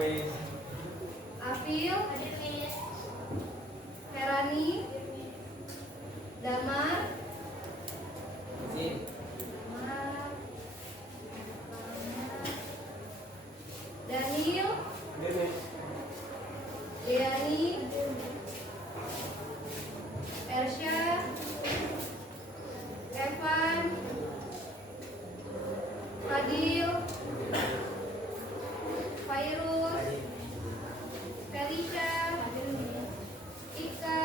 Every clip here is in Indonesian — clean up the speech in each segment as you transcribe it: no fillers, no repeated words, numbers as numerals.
Afil, Herani, Damar, Daniel, Deani, Ersya, Evan, Fadil, Fairuz, Felicia, Ika,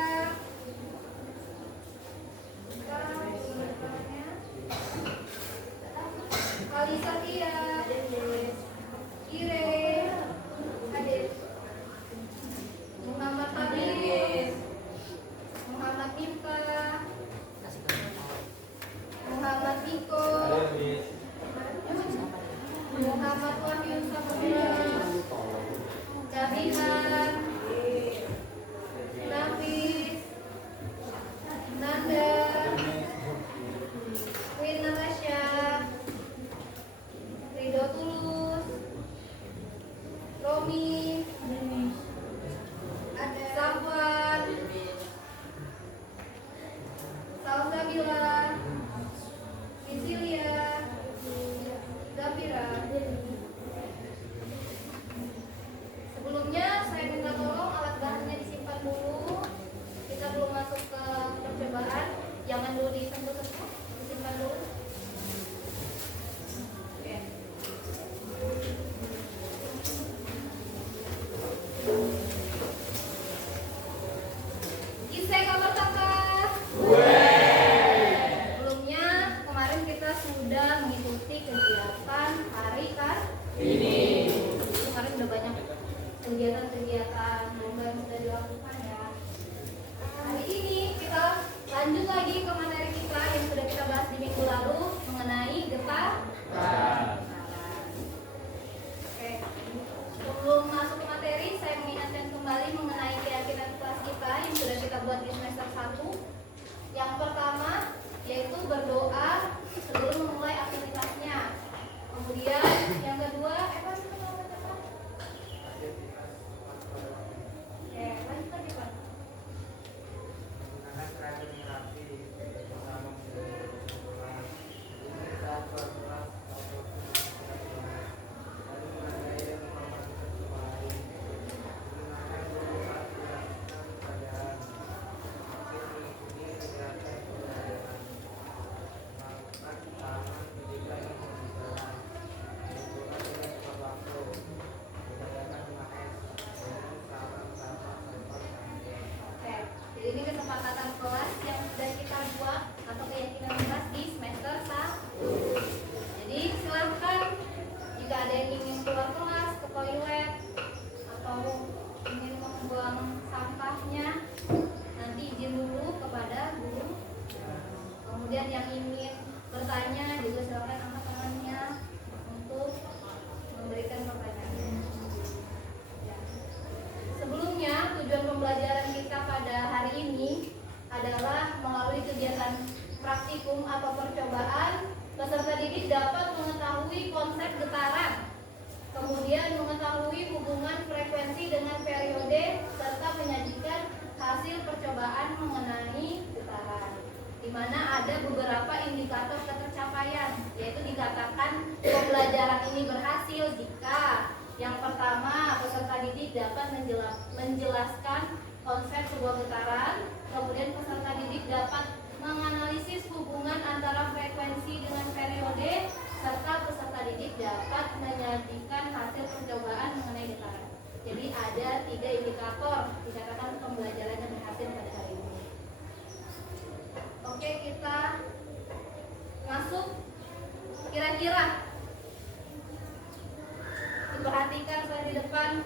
Alisa Tia, Ire, Hadir, Muhammad Habib, Muhammad Mifa, Muhammad Niko, Muhammad Wahyu Saputra, Dahilan, Nafis, Nanda, Win Natasha, Ridho Tulus, Romi, Safwan, Salsabila, Cecilia, Zafira. Sebelumnya saya minta tolong alat bahannya disimpan dulu. Kita belum masuk ke percobaan. Jangan dulu disentuh-sentuh, disimpan dulu. Oke. Ise kabar kakak. Sebelumnya kemarin kita sudah mengikuti kegiatan hari kan? Ini. Kemarin udah banyak kegiatan-kegiatan lomba yang sudah dilakukan ya. Hari ini kita lanjut lagi ke materi kita yang sudah kita bahas di minggu lalu mengenai getaran. Oke. Sebelum masuk ke materi, saya mengingatkan kembali mengenai keyakinan kelas kita yang sudah kita buat di semester 1. Yang pertama yaitu berdoa sebelum memulai aktivitasnya. Kemudian yang kedua, lanjut lagi Pak. Ini kesepakatan kelas yang sudah kita buat atau keyakinan kelas di semester 1. Jadi silahkan jika ada yang ingin keluar kelas ke toilet atau ingin membuang sampahnya, nanti izin dulu kepada guru. Kemudian yang ingin bertanya juga silakan angkat tangannya untuk memberikan pertanyaannya. Sebelumnya, tujuan pembelajaran kita pada hari ini adalah melalui kegiatan praktikum atau percobaan, peserta didik dapat mengetahui konsep getaran, kemudian mengetahui hubungan frekuensi dengan periode, serta menyajikan hasil percobaan mengenai getaran, di mana ada beberapa indikator ketercapaian, yaitu dikatakan pembelajaran ini berhasil jika yang pertama, peserta didik dapat menjelaskan konsep sebuah getaran. Kemudian peserta didik dapat menganalisis hubungan antara frekuensi dengan periode, serta peserta didik dapat menyajikan hasil percobaan mengenai getaran. Jadi ada 3 indikator dikatakan pembelajarannya berhasil pada hari ini. Oke, kita masuk. Kira-kira perhatikan saya di depan.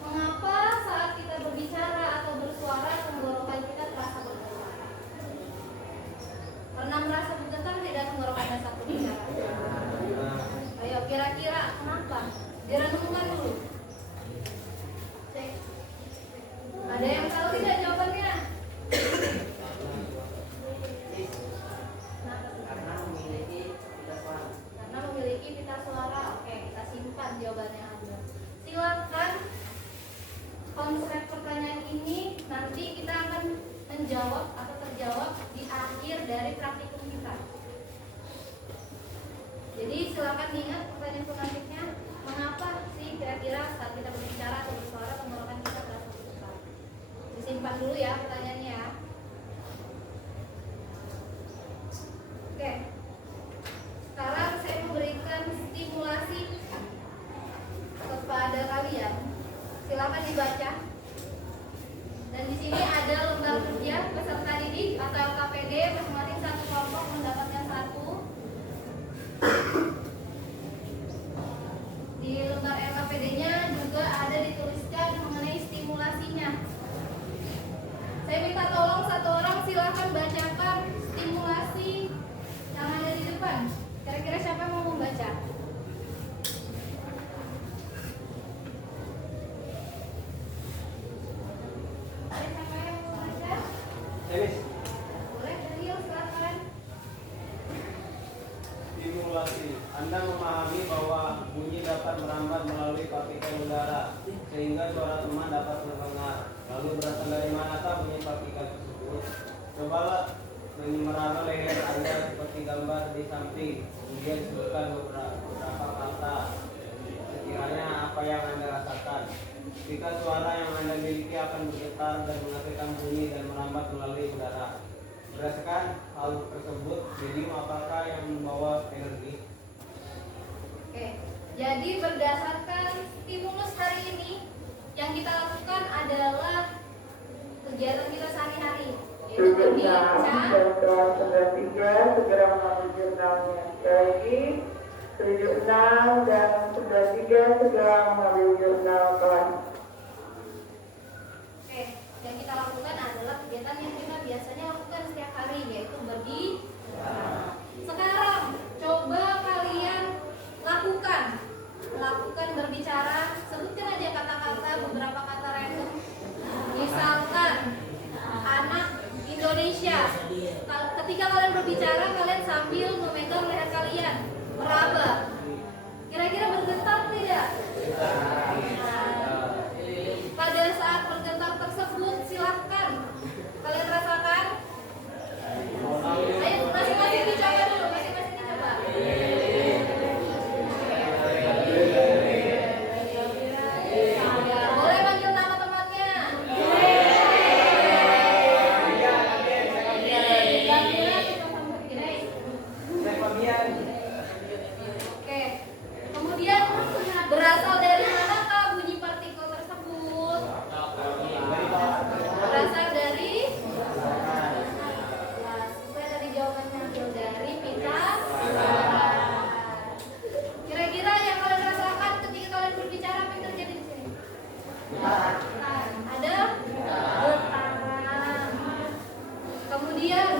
Mengapa saat kita berbicara atau bersuara tenggorokan kita terasa bergetar? Pernah merasa bergetar tidak tenggorokannya saat berbicara? Ayo kira-kira kenapa? Direnungkan dulu. Cek. Ada yang tahu tidak jawabannya? Karena memiliki pita suara. Oke, kita simpan jawabannya aja. Silakan dijawab atau terjawab di akhir dari praktikum kita. Jadi silakan diingat pertanyaan selanjutnya, mengapa sih kira-kira saat kita berbicara atau bersuara tenggorokan kita terasa terbuka? Disimpan dulu ya pertanyaannya ya. Oke. Sekarang saya memberikan stimulasi kepada kalian. Silakan dibaca. Dan di sini ada lembar kerja peserta didik atau LKPD, masing-masing satu kelompok mendapatkan satu. Di lembar LKPD-nya juga ada dituliskan mengenai stimulasinya. Saya minta tolong satu orang silakan bacakan stimulasi yang ada di depan. Kira-kira siapa yang mau membaca? Ada siapa yang mau membaca? Boleh, Daniel silakan. Stimulasi. Anda memahami bahwa bunyi dapat merambat melalui partikel udara sehingga suara teman dapat terdengar. Lalu berasal dari manakah bunyi partikel tersebut? Cobalah meraba leher Anda seperti gambar di samping. Kemudian sebutkan beberapa kata. Sekiranya apa yang Anda rasakan. Jika suara yang Anda miliki akan bergetar dan menghasilkan bunyi dan merambat melalui udara. Berdasarkan hal tersebut, medium apakah yang membawa energi? Oke, jadi berdasarkan stimulus hari ini yang kita lakukan adalah kegiatan kita sehari-hari, yaitu berbicara. 93 segera mengambil jurnalnya. Lagi 76 dan 93 segera mengambil jurnal kelas. Oke, yang kita lakukan adalah kegiatan yang kita biasanya lakukan setiap hari, yaitu berbicara. Sekarang coba kalian lakukan berbicara. Sebutkan aja kata-kata, beberapa kata random. Misalkan anak Indonesia. Ketika kalian berbicara, kalian sambil memegang leher kalian, meraba. Kira-kira bergetar tidak? Pada saat bergetar tersebut, silahkan kalian rasakan. Ayo masing-masing dicoba dulu, masing-masing dicoba. Boleh panggil nama temannya. Oke. Kemudian berasal dari manakah bunyi partikel tersebut? Berasal dari sesuai dari jawabannya dari pita. Kira-kira yang kalian rasakan ketika kalian berbicara apa yang terjadi di sini? Ada getaran. Kemudian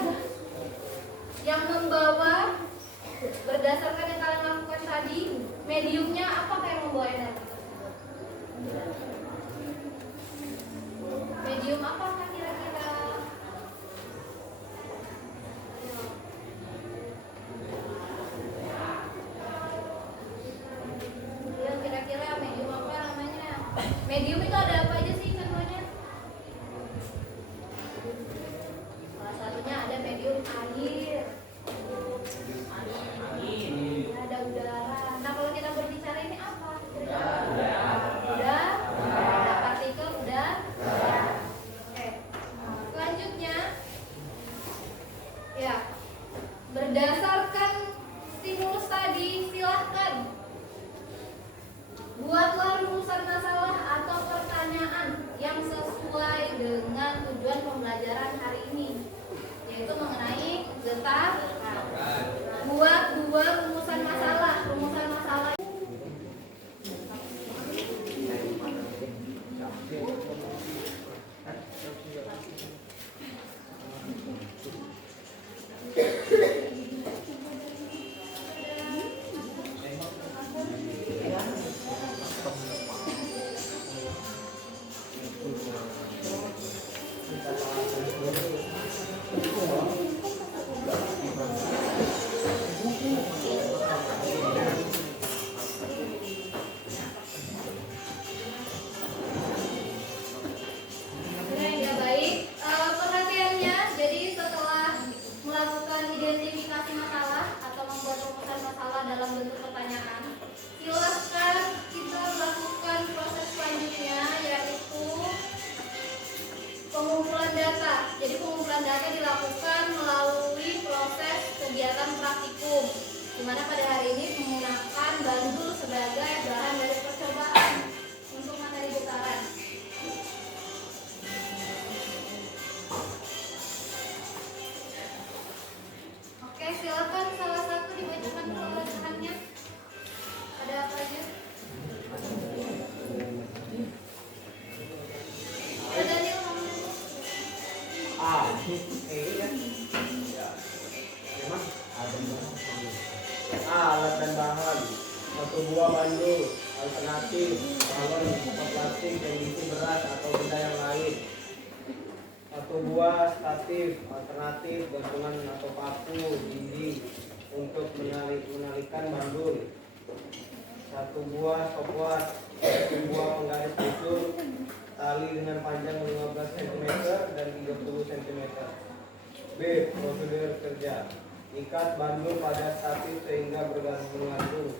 yang membawa berdasarkan yang kalian lakukan tadi, mediumnya apakah yang membawa energi? Medium apakah kira-kira? Ya, kira-kira medium apa namanya? Medium itu ada apa aja sih contohnya? Salah satunya ada medium air. Ada udara. Nah, kalau kita berbicara ini apa? Udara. Ada partikel udara. Oke. Selanjutnya, ya, berdasarkan stimulus tadi, silahkan buatlah rumusan masalah atau pertanyaan yang sesuai dengan tujuan pembelajaran hari ini, yaitu mengenai getar. Buat dua rumusan masalah. Jadi pengumpulan data dilakukan melalui proses kegiatan praktikum, di mana pada hari ini menggunakan bandul sebagai bahan dari percobaan untuk materi getaran. Oke, silakan salah satu dibacakan keluhannya. Ada apa aja? Ada nih alat dan bahan. 1 buah bandul alternatif, balon plastik yang diisi beras atau benda yang lain. 1 buah statif alternatif, gantungan atau paku dinding untuk menalikan bandul. 1 buah stopwatch, 1 buah penggaris busur, tali dengan panjang 15 cm dan 30 cm. B. Prosedur kerja. Ikat bandul pada statif sehingga bergantung-gantung.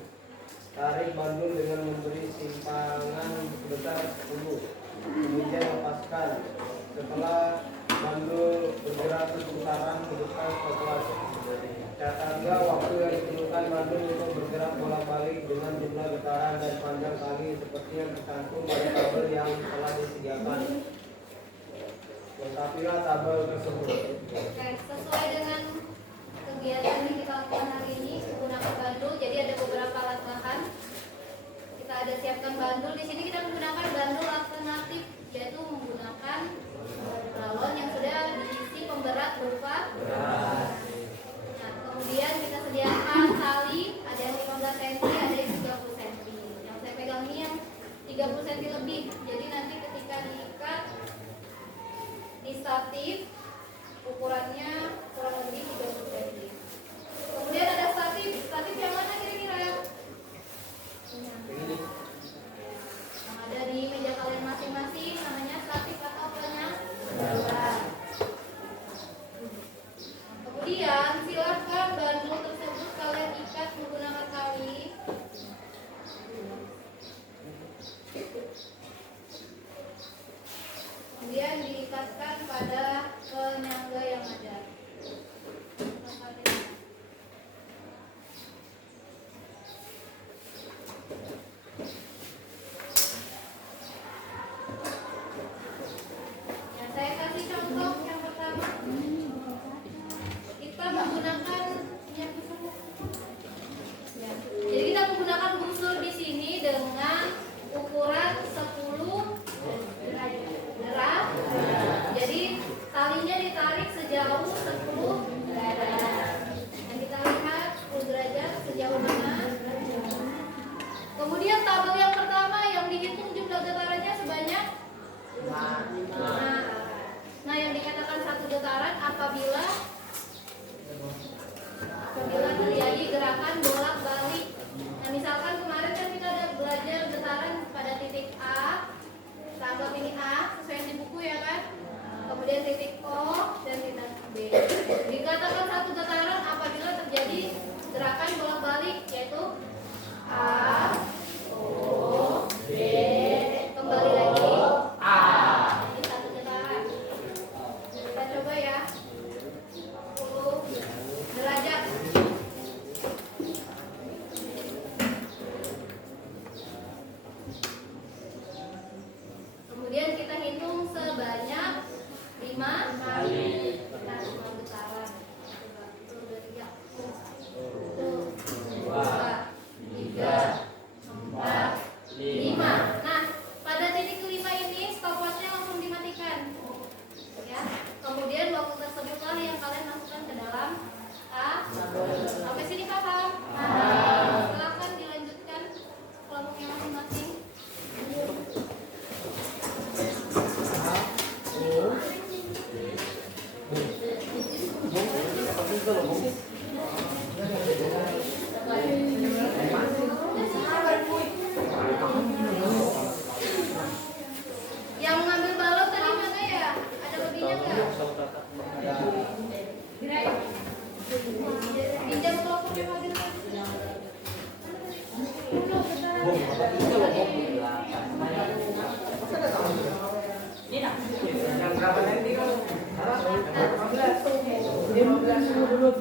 Tarik bandul dengan memberi simpangan sebesar 10. Kemudian lepaskan. Setelah bandul bergerak ke putaran, hidupkan stopwatch. Catatlah waktu yang diperlukan bandul untuk bergerak bolak-balik dengan jumlah getaran dan panjang tali seperti yang tercantum pada tabel yang telah disediakan. Lengkapilah tabel tersebut. Oke, sesuai dengan kegiatan yang kita lakukan hari ini menggunakan bandul. Jadi ada beberapa alat bahan. Kita ada siapkan bandul. Di sini kita menggunakan bandul alternatif, yaitu menggunakan balon yang sudah diisi pemberat berupa beras. Nah, kemudian kita sediakan tali, ada yang 15 cm, ada yang 30 cm. Yang saya pegang ini yang 30 cm lebih. Jadi nanti ketika diikat di statif ukurannya kurang lebih 30 cm. Kemudian ada statif yang mana kira-kira ya? Yang ada di meja kalian masing-masing, namanya statif atau penyandaran. Kemudian silakan bandul tersebut kalian ikat menggunakan tali. Kemudian diikatkan pada penyangga yang ada. Ya, saya kasih contoh yang pertama. Kita menggunakan minyak busur. Ya. Jadi kita menggunakan busur di sini dengan ukuran 10 derajat. Jadi talinya ditarik sejauh 10 derajat. Dan kita lihat 10 derajat sejauh mana. Kemudian tabel yang pertama yang dihitung jumlah getarannya sebanyak 5. Nah, yang dikatakan 1 getaran apabila terjadi gerakan bolak-balik. Nah, misalkan kemarin kan kita ada belajar getaran pada titik A. Kita anggap ini A sesuai yang di buku ya kan. Kemudian titik O dan titik B. Dikatakan 1 getaran apabila terjadi gerakan bolak-balik, yaitu A, O, B, kembali lagi A. Ini 1 getaran. Kita coba ya. 10 derajat. Kemudian kita hitung sebanyak 5 kali. Kita 5 getaran. 1, 2, 3, 4, 5. Nah, pada titik kelima ini stopwatchnya langsung dimatikan. Ya. Kemudian waktu tersebutlah yang kalian masukkan ke dalam tabel. Sampai sini paham? Silakan dilanjutkan kelompoknya masing-masing. Yang ngambil balon tadi mana ya? Ada lebihnya nggak? Pinjam kelompoknya Fadil. Yang berapa nanti kan? Naik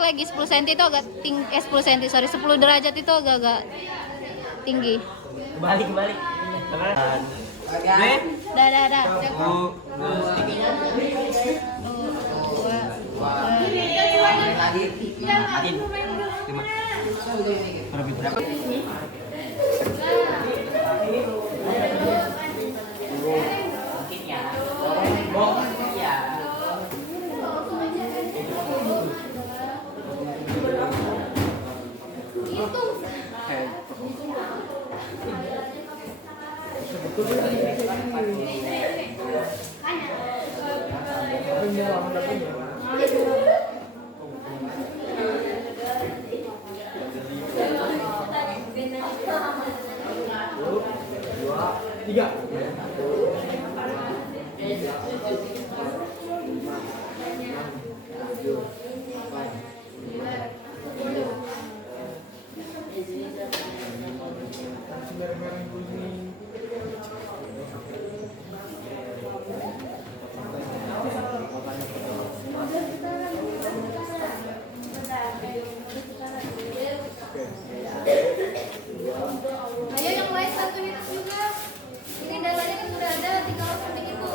lagi 10 cm itu agak tinggi, 10 cm, sorry, 10 derajat itu agak tinggi. Balik. Dah. Ayo yang lain satuin juga. Ini datanya kan sudah ada, tinggal langsung itu.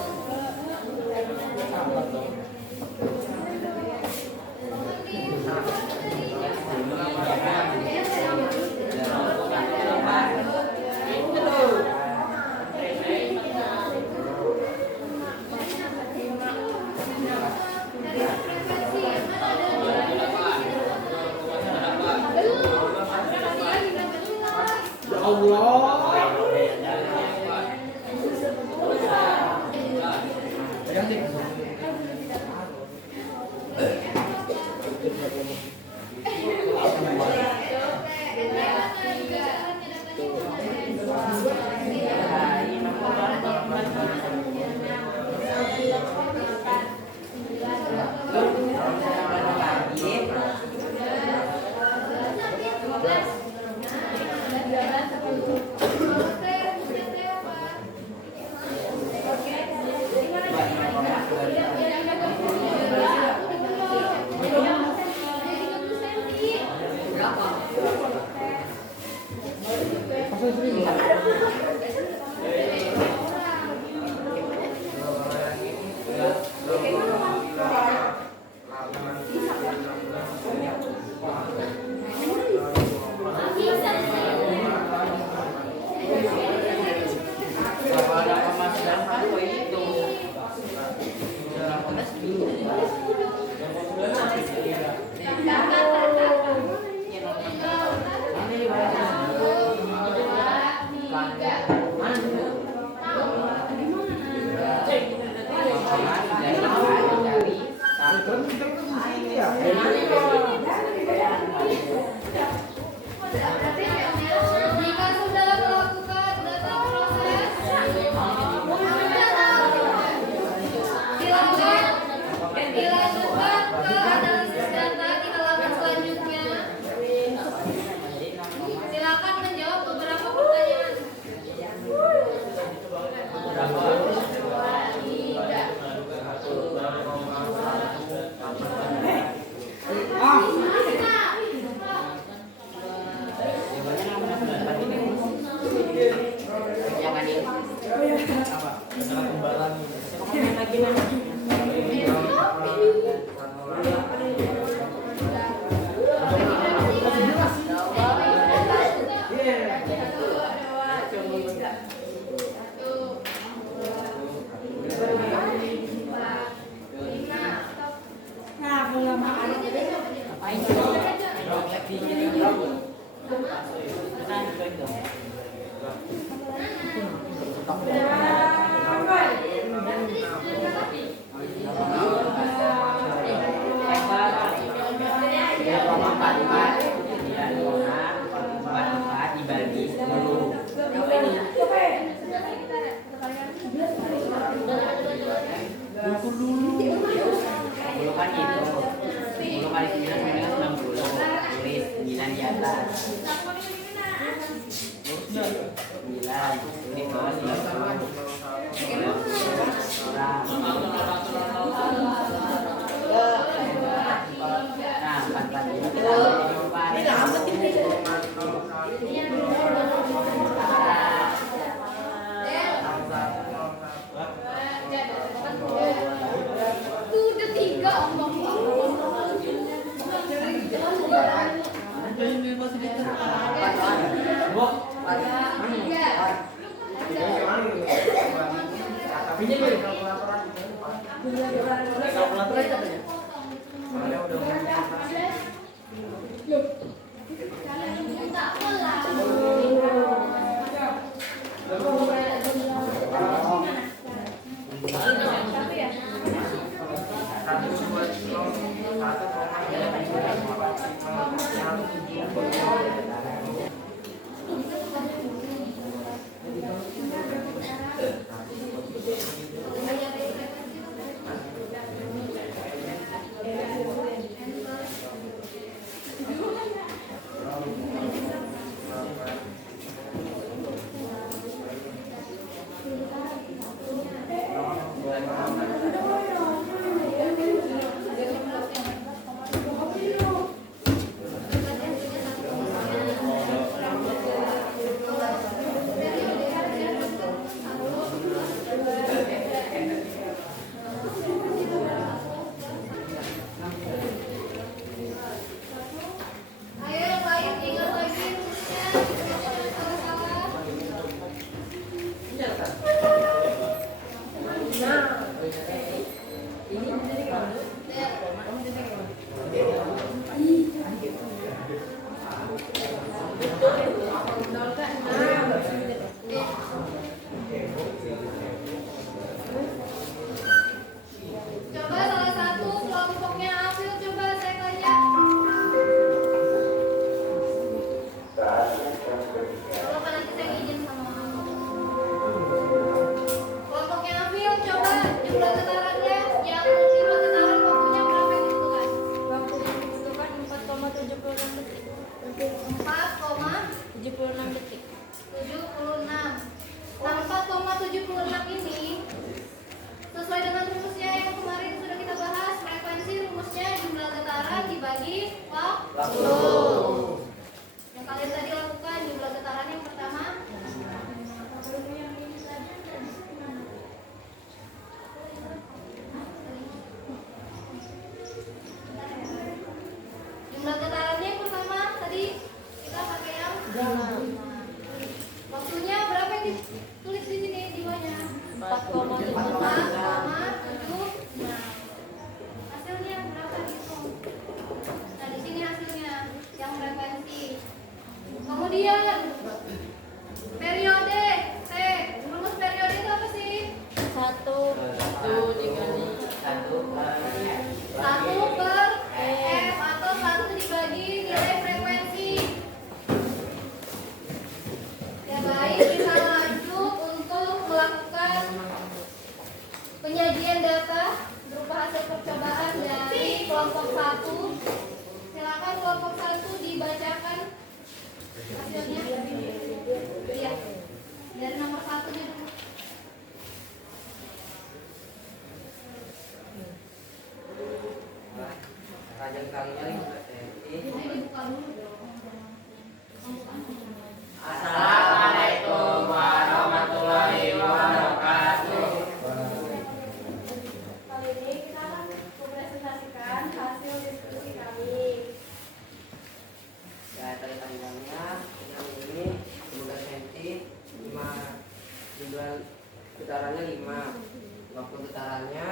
Putarannya 5. Waktu putarannya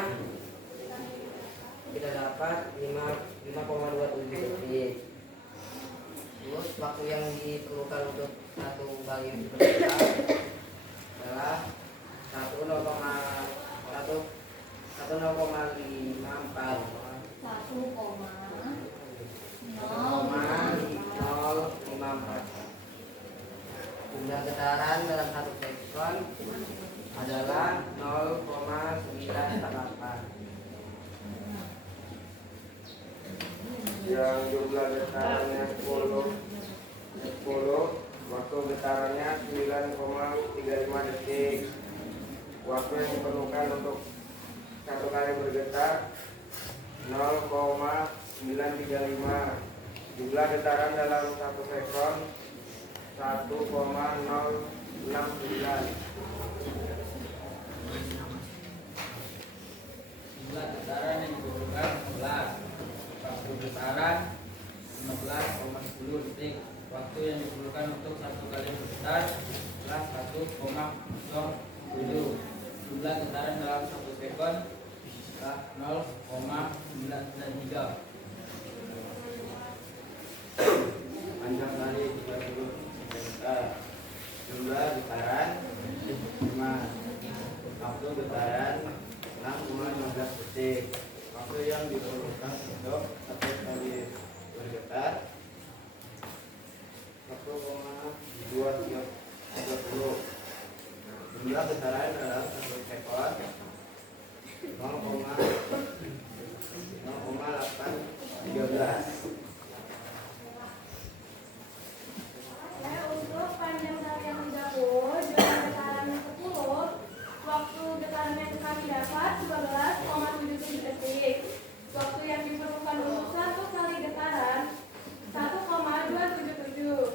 kita dapat 5,27 27 detik. Terus waktu yang diperlukan untuk satu kali bergetar adalah 1,54. 0,054. Jumlah getaran dalam 1 sekon adalah 0,98. Yang jumlah getarannya 10, waktu getarannya 9,35 detik. Waktu yang diperlukan untuk satu kali bergetar 0,935. Jumlah getaran dalam 1 sekon 1,069. Jumlah getaran yang diperlukan 11. Waktu getaran 15,10 detik. Waktu yang diperlukan untuk satu kali bergetar adalah 1,07. Jumlah getaran dalam 1 sekon adalah 0,993. Panjang dari 30 detik. Jumlah getaran 5. Waktu getaran 6,15 detik. Waktu yang diperlukan untuk satu kali bergetar 1,230. Jumlah getaran dalam 1 sekon 0,813. Untuk panjang dari yang 30, jumlah getarannya 10, waktu getaran yang kami dapat 12,77 detik. Waktu yang diperlukan untuk satu kali getaran 1,277.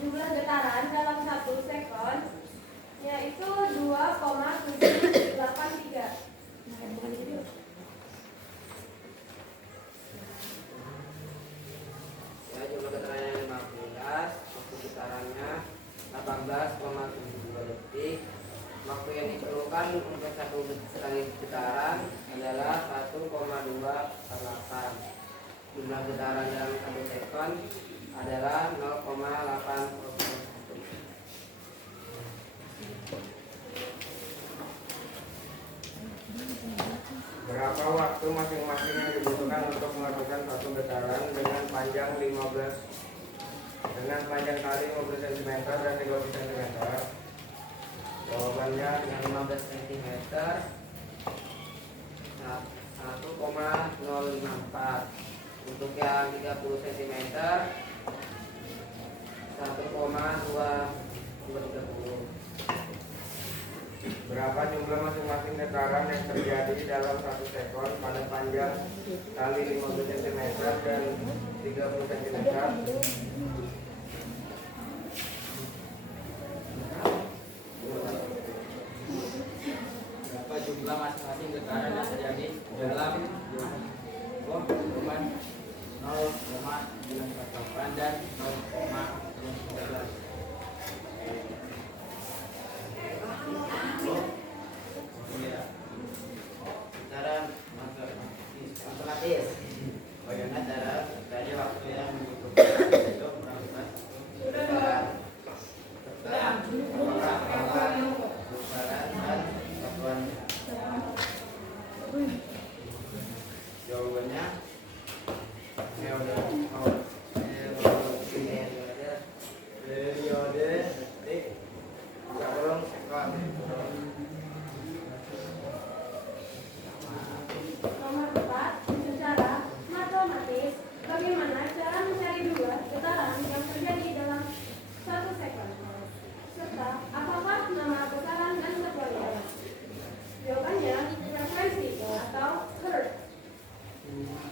Jumlah getaran dalam 1 sekon yaitu 2,783. Ya, jumlah getarannya 15, waktu getarannya 18,72 detik. Waktu yang diperlukan untuk satu kali getaran adalah 1,248. Jumlah getaran dalam 1 sekon adalah 0,8%. Berapa waktu masing-masing yang dibutuhkan untuk melakukan satu getaran dengan panjang tali 50 cm dan 30 cm? Jawabannya Yang 15 cm 1,054. Untuk yang 30 cm 1,230. berapa jumlah masing-masing getaran yang terjadi dalam 1 sekon pada panjang tali 50 cm dan 30 cm? Berapa jumlah masing-masing getaran yang terjadi dalam 0,948 dan 0,13. Getaran Otomatis. bagaimana cara dari waktu yang dibutuhkan untuk melakukan getaran dan satuannya? Jawabannya periode detik 30 sekon. Nomor 4, secara matematis, bagaimana cara mencari dua getaran yang terjadi dalam 1 sekon? Serta apakah nama getaran dan satuannya? Jawabannya frekuensi atau hertz.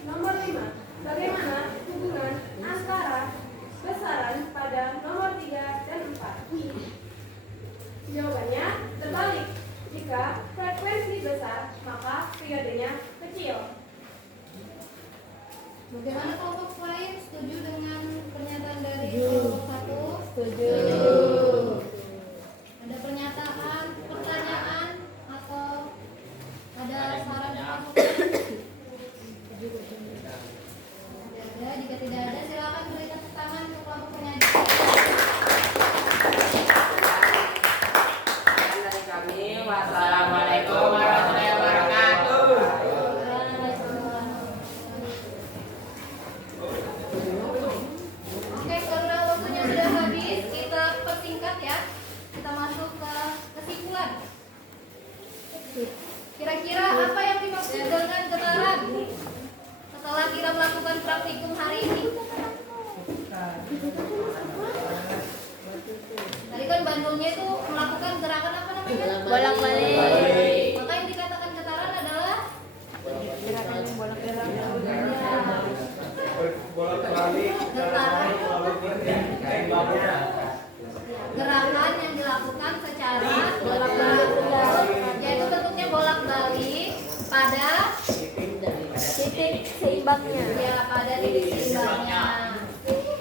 Nomor 5, bagaimana hubungan antara besaran pada nomor 3 dan 4? Jawabannya terbalik. Jika frekuensi besar, maka periodenya kecil. Bagaimana kelompok lain setuju dengan pernyataan dari kelompok 1? Setuju. Ada pernyataan, pertanyaan, atau ada saran dan masukan? Ada ada. Jika tidak ada, silakan beri tepuk tangan untuk kelompok penyaji. Sekian dari kami. Wassalamualaikum warahmatullahi wabarakatuh. Oke, karena waktunya sudah habis, kita persingkat ya. Kita masuk ke kesimpulan. Kira-kira apa yang dimaksud dengan getaran setelah kita melakukan praktikum hari ini? Tadi kan bandulnya itu melakukan gerakan apa namanya? Bolak-balik. Maka yang dikatakan getaran adalah Gerakan bolak-balik. Bolak-balik getaran, tembaknya. gerakan yang dilakukan secara bolak-balik, yaitu bentuknya bolak-balik pada Titik seimbangnya. ya pada titik seimbangnya.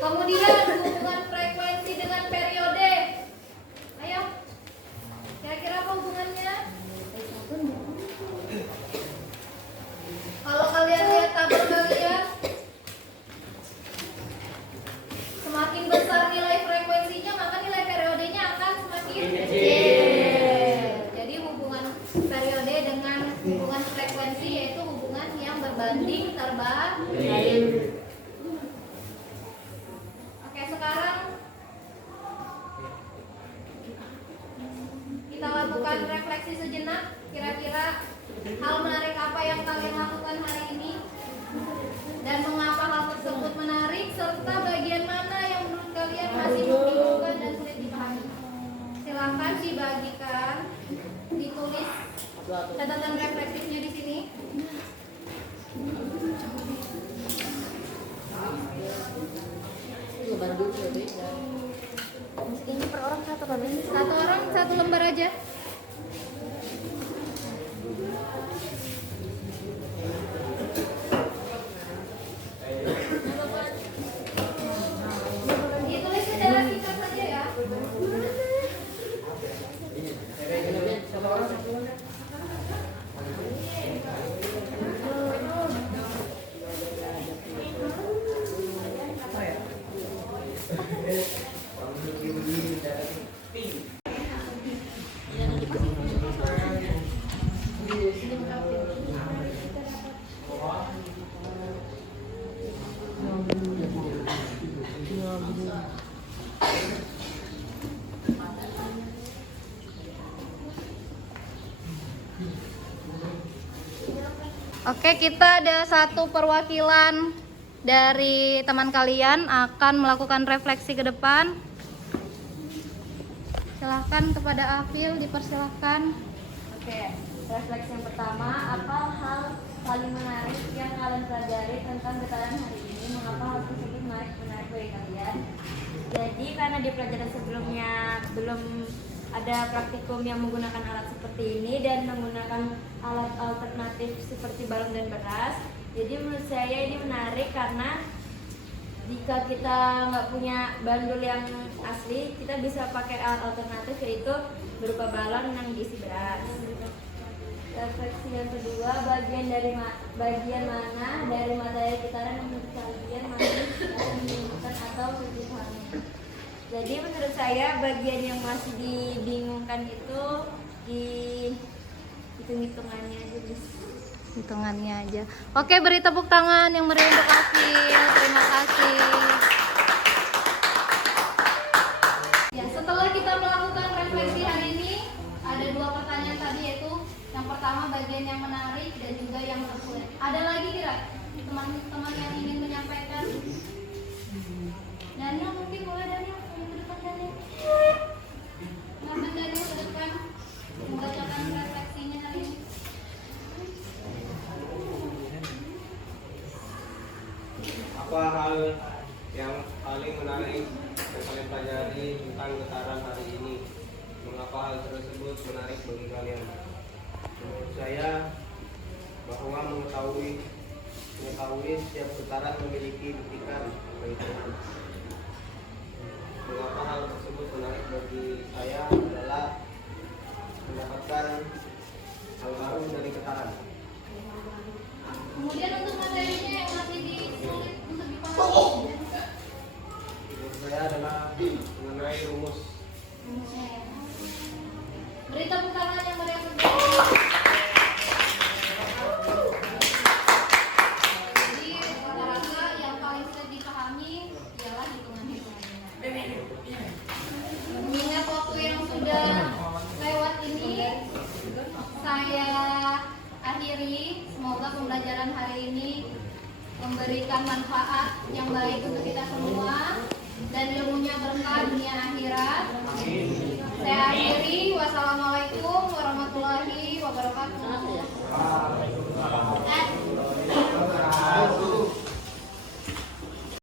Kemudian hubungan frekuensi dengan periode. Ayo, kira-kira apa hubungannya? Kalau kalian lihat tabel kalian, semakin besar nilai frekuensinya, maka nilai periodenya akan semakin kecil. Jadi hubungan periode dengan hubungan frekuensi yaitu hubungan yang berbanding terbalik. Oke, sekarang kita lakukan refleksi sejenak. Kira-kira hal menarik apa yang kalian lakukan hari ini dan mengapa hal tersebut menarik, serta bagian mana yang menurut kalian masih membingungkan dan sulit dipahami. Silahkan dibagikan, ditulis catatan refleksifnya di sini. Ini per orang satu kan? Satu orang satu lembar aja. Ditulis secara singkat saja ya. Oke, kita ada satu perwakilan dari teman kalian akan melakukan refleksi ke depan. Silahkan kepada Afil, dipersilahkan. Oke, refleksi yang pertama, apa hal paling menarik yang kalian pelajari tentang getaran hari ini? Mengapa hal tersebut menarik bagi kalian? Jadi karena di pelajaran sebelumnya belum ada praktikum yang menggunakan alat seperti ini dan menggunakan alat alternatif seperti balon dan beras. Jadi menurut saya ini menarik karena jika kita nggak punya bandul yang asli, kita bisa pakai alat alternatif yaitu berupa balon yang diisi beras. Refleksi yang kedua, bagian mana dari materi getaran yang menurut kalian masih dibingungkan atau lebih pahami? Jadi menurut saya bagian yang masih dibingungkan itu di hitung-hitungannya aja, guys. Hitungannya aja. Oke, beri tepuk tangan yang meriah untuk Afil. Terima kasih. Ya, setelah kita melakukan refleksi hari ini, ada dua pertanyaan tadi, yaitu yang pertama bagian yang menarik dan juga yang tersulit. Ada lagi kira teman-teman yang ingin menyampaikan? Daniel, mungkin boleh Daniel, ke depan Daniel. Silakan Daniel ke depan membacakan refleksinya hari ini. Apa hal yang paling menarik yang kalian pelajari tentang getaran hari ini? Mengapa hal tersebut menarik bagi kalian? Menurut saya bahwa mengetahui setiap getaran memiliki detikan perhitungan. Mengapa hal tersebut menarik bagi saya adalah mendapatkan hal baru dari getaran. Kemudian untuk materinya yang masih sulit untuk dipahami. Saya adalah mengenai rumus. Beri tepuk tangan yang meriah. Jadi rata-rata yang paling sulit dipahami ialah hitungan-hitungan. Mengingat waktu yang sudah lewat ini, saya akhiri. Semoga pembelajaran hari ini memberikan manfaat yang baik untuk kita semua dan ilmunya berkah dunia akhirat. Saya akhiri. Wassalamualaikum warahmatullahi wabarakatuh.